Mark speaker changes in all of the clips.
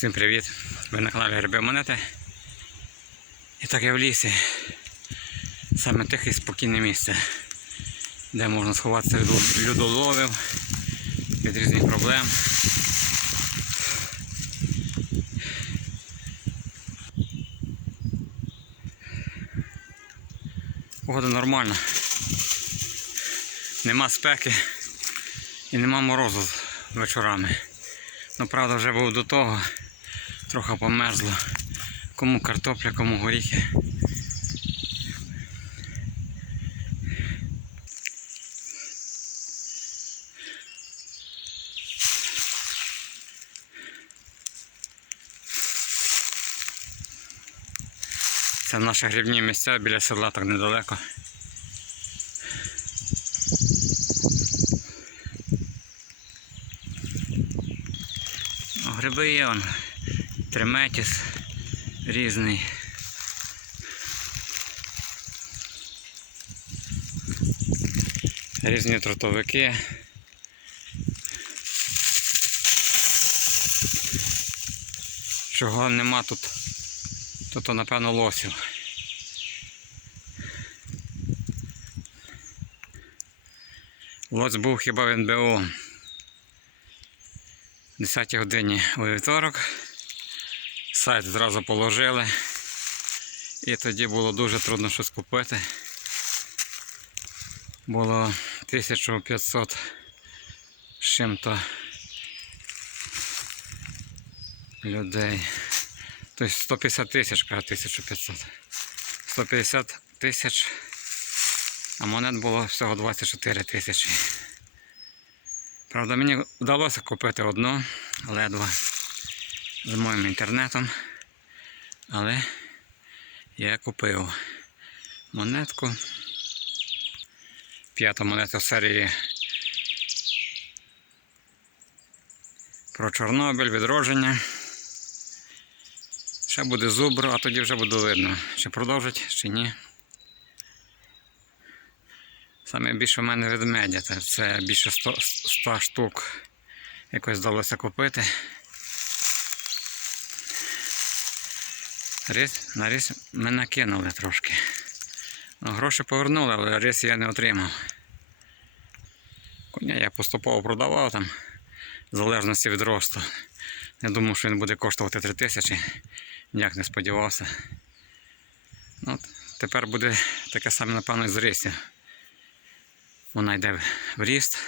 Speaker 1: Всім привіт! Ви на каналі Гриби Монети. І так я в лісі. Саме тихе і спокійне місце, де можна сховатися від людоловів, від різних проблем. Погода нормальна. Нема спеки і нема морозу вечорами. Ну, правда, вже був до того, трохи померзло. Кому картопля, кому горіхи. Це наші грибні місця біля села так недалеко. Гриби є он. Треметіс різний. Різні трутовики. Чого нема тут, то, то напевно лосів. Лось був хіба в НБО. 10 годині у вівторок. Сайт зразу положили. І тоді було дуже трудно щось купити. Було 1500 з чим-то людей. Тобто 150 тисяч, каже 1500. 150 тисяч, а монет було всього 24 тисячі. Правда, мені вдалося купити одну ледве з моїм інтернетом. Але я купив монетку. П'ята монета серії про Чорнобиль, відродження. Ще буде зубр, а тоді вже буде видно, чи продовжить, чи ні. Саме більше в мене ведмедя, це- більше 100, 100 штук. Якось вдалося купити. Рис, на рис мене кинули трошки. Ну, гроші повернули, але рис я не отримав. Коня я поступово продавав там, в залежності від росту. Не думав, що він буде коштувати 3 тисячі. Ніяк не сподівався. Ну, тепер буде таке саме, напевно, з рисів. Вона йде в ріст.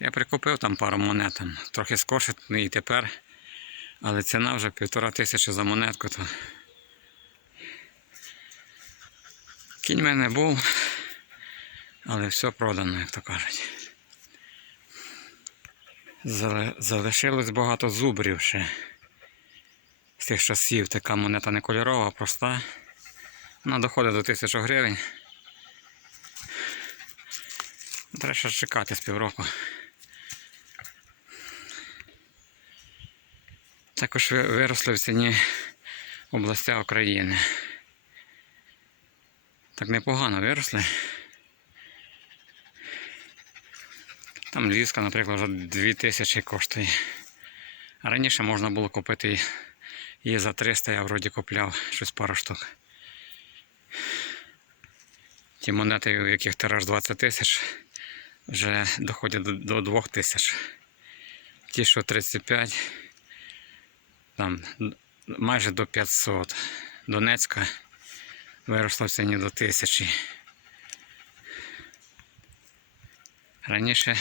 Speaker 1: Я прикупив там пару монет, там, трохи скошений і тепер. Але ціна вже півтора тисячі за монетку. То... Кінь в мене був, але все продано, як то кажуть. Залишилось багато зубрів ще. З тих часів така монета не кольорова, проста. Вона доходить до 1000 гривень. Треба чекати з півроку. Також виросли в ціні областя України. Так непогано виросли. Там ліска, наприклад, вже 2000 коштує. Раніше можна було купити її за 300, я вроді купляв щось пару штук. Ті монети, у яких тираж 20 тисяч, вже доходять до, до 2 тисяч. Ті, що 35, там майже до 500. Донецька виросла в ціні до 1000. Раніше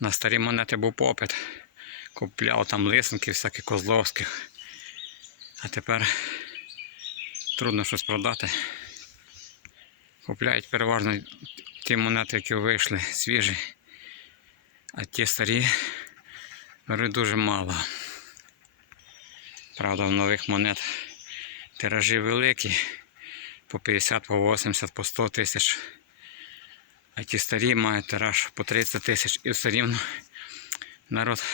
Speaker 1: на старі монети був попит. Купляв там лисенки, всяких козловських. А тепер трудно щось продати. Купляють переважно ті монети, які вийшли свіжі, а ті старі беруть дуже мало. Правда, в нових монет тиражі великі, по 50, по 80, по 100 тисяч. А ті старі мають тираж по 30 тисяч і все рівно народ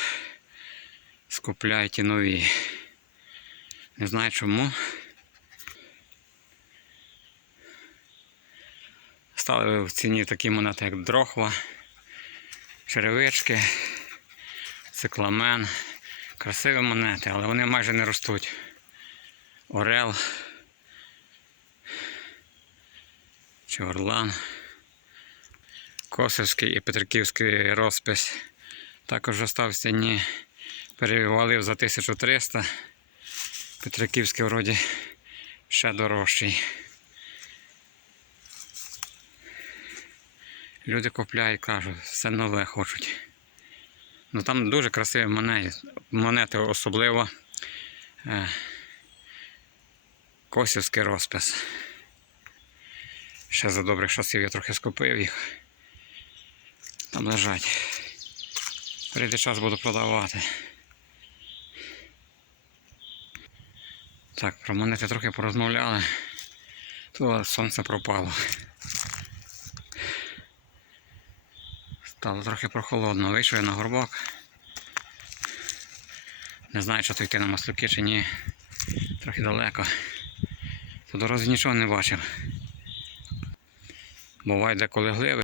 Speaker 1: скупляє ті нові. Не знаю чому. Стали в ціні такі монети, як дрохва, черевички, цикламен, Красиві монети, але вони майже не ростуть. Орел. Чи Орлан. Косовський і Петриківський розпис. Також остався ні. Перевалив за 1300. Петриківський вроді ще дорожчий. Люди купляють, кажуть, все нове хочуть. Ну там дуже красиві монети, монети особливо е, косівський розпис. Ще за добрих часів я трохи скупив їх. Там лежать. Прийде час буду продавати. Так, про монети трохи порозмовляли. То сонце пропало. Стало трохи прохолодно. Вийшов я на горбок. Не знаю, чи то йти на маслюки чи ні. Трохи далеко. По дорозі нічого не бачив. Буває деколи гливи.